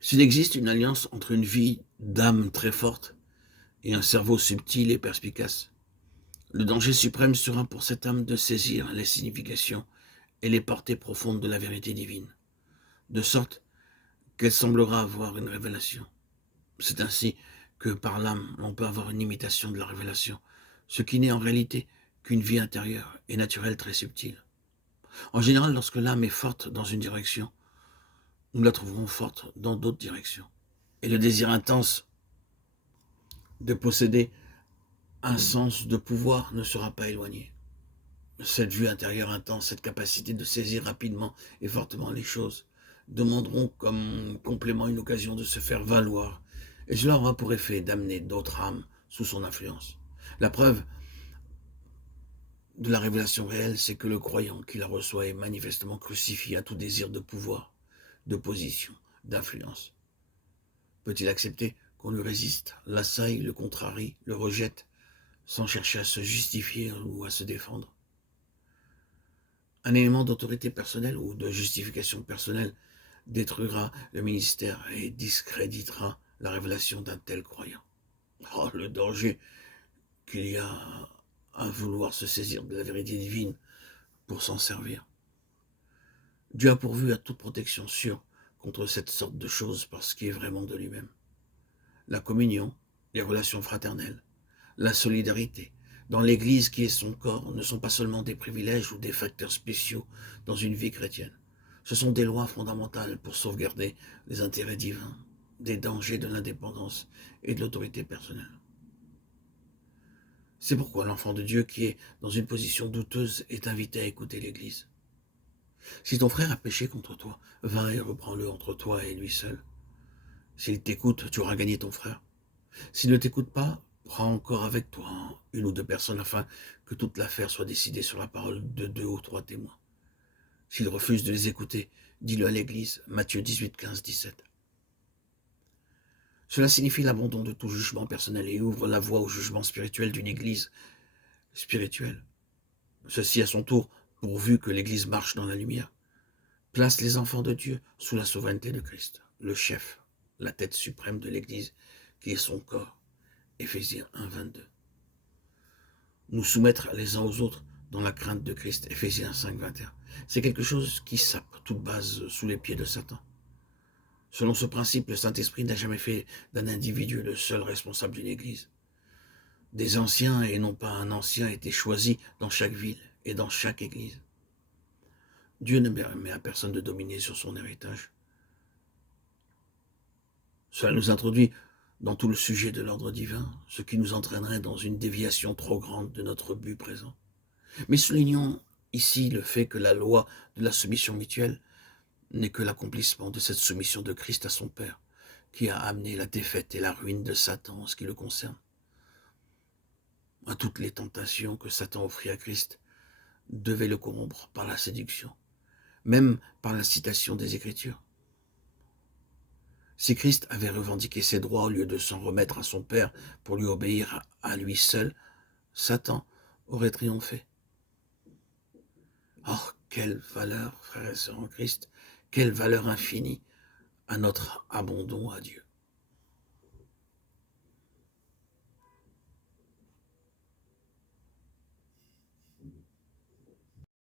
S'il existe une alliance entre une vie d'âme très forte et un cerveau subtil et perspicace, le danger suprême sera pour cette âme de saisir les significations et les portées profondes de la vérité divine, de sorte qu'elle semblera avoir une révélation. C'est ainsi que par l'âme, on peut avoir une imitation de la révélation, ce qui n'est en réalité qu'une vie intérieure et naturelle très subtile. En général, lorsque l'âme est forte dans une direction, nous la trouverons forte dans d'autres directions. Et le désir intense de posséder un sens de pouvoir ne sera pas éloigné. Cette vue intérieure intense, cette capacité de saisir rapidement et fortement les choses, demanderont comme complément une occasion de se faire valoir, et cela aura pour effet d'amener d'autres âmes sous son influence. La preuve de la révélation réelle, c'est que le croyant qui la reçoit est manifestement crucifié à tout désir de pouvoir, de position, d'influence. Peut-il accepter qu'on lui résiste, l'assaille, le contrarie, le rejette, sans chercher à se justifier ou à se défendre? Un élément d'autorité personnelle ou de justification personnelle détruira le ministère et discréditera la révélation d'un tel croyant. Oh, le danger qu'il y a à vouloir se saisir de la vérité divine pour s'en servir. Dieu a pourvu à toute protection sûre contre cette sorte de choses parce qu'il est vraiment de lui-même. La communion, les relations fraternelles, la solidarité dans l'Église qui est son corps ne sont pas seulement des privilèges ou des facteurs spéciaux dans une vie chrétienne. Ce sont des lois fondamentales pour sauvegarder les intérêts divins, des dangers de l'indépendance et de l'autorité personnelle. C'est pourquoi l'enfant de Dieu qui est dans une position douteuse est invité à écouter l'Église. Si ton frère a péché contre toi, va et reprends-le entre toi et lui seul. S'il t'écoute, tu auras gagné ton frère. S'il ne t'écoute pas, prends encore avec toi une ou deux personnes afin que toute l'affaire soit décidée sur la parole de 2 ou 3 témoins. S'il refuse de les écouter, dis-le à l'Église. Matthieu 18, 15, 17. Cela signifie l'abandon de tout jugement personnel et ouvre la voie au jugement spirituel d'une Église spirituelle. Ceci à son tour, pourvu que l'Église marche dans la lumière, place les enfants de Dieu sous la souveraineté de Christ, le chef, la tête suprême de l'Église, qui est son corps. Éphésiens 1, 22. Nous soumettre les uns aux autres dans la crainte de Christ. Éphésiens 5, 21. C'est quelque chose qui sape toute base sous les pieds de Satan. Selon ce principe, le Saint-Esprit n'a jamais fait d'un individu le seul responsable d'une église. Des anciens et non pas un ancien étaient choisis dans chaque ville et dans chaque église. Dieu ne permet à personne de dominer sur son héritage. Cela nous introduit dans tout le sujet de l'ordre divin, ce qui nous entraînerait dans une déviation trop grande de notre but présent. Mais soulignons ici le fait que la loi de la soumission mutuelle n'est que l'accomplissement de cette soumission de Christ à son Père, qui a amené la défaite et la ruine de Satan en ce qui le concerne. À toutes les tentations que Satan offrit à Christ devaient le corrompre par la séduction, même par l'incitation des Écritures. Si Christ avait revendiqué ses droits au lieu de s'en remettre à son Père pour lui obéir à lui seul, Satan aurait triomphé. Oh, quelle valeur, frères et sœurs en Christ, quelle valeur infinie à notre abandon à Dieu.